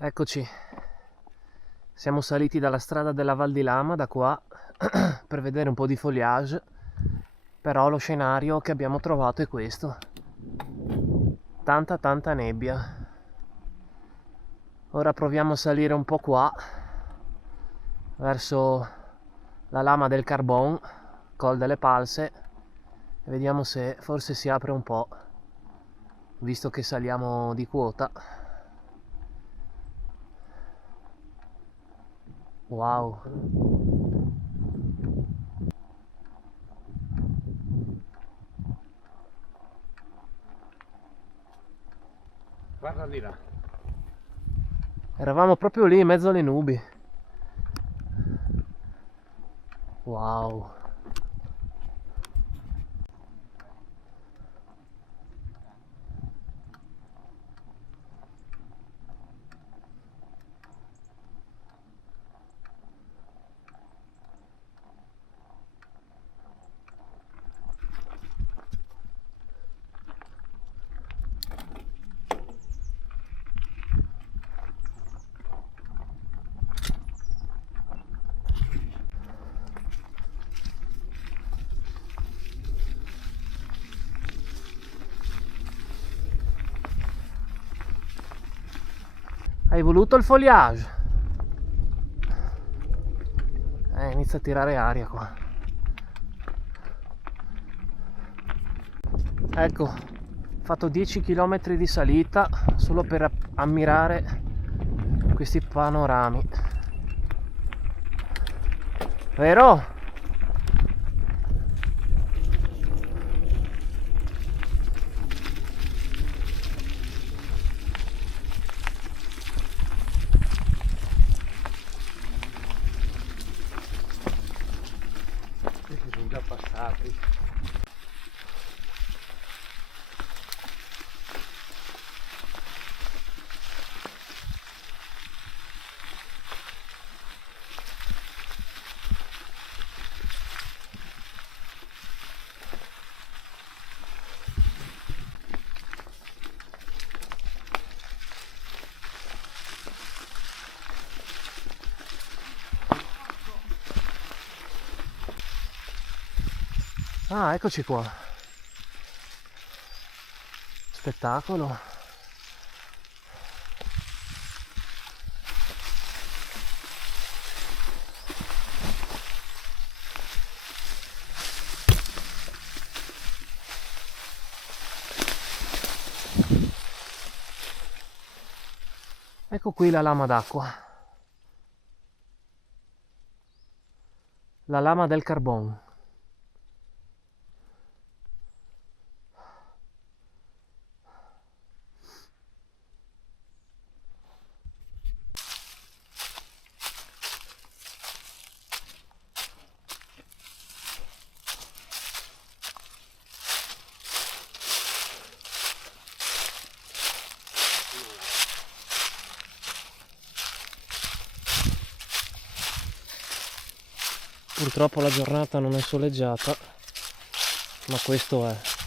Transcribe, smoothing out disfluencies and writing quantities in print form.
Eccoci, siamo saliti dalla strada della Val di Lama da qua per vedere un po' di foliage, però lo scenario che abbiamo trovato è questo: tanta nebbia. Ora proviamo a salire un po' qua verso la Lama del Carbon, Col delle Palse, e vediamo se forse si apre un po', visto che saliamo di quota. Wow. Guarda di là. Eravamo proprio lì in mezzo alle nubi. Wow. Hai voluto il foliage? Inizia a tirare aria qua. Ecco, ho fatto 10 km di salita solo per ammirare questi panorami. Vero? Questi sono già passati. Ah, eccoci qua. Spettacolo. Ecco qui la lama d'acqua. La lama del Carbon. Purtroppo la giornata non è soleggiata, ma questo è.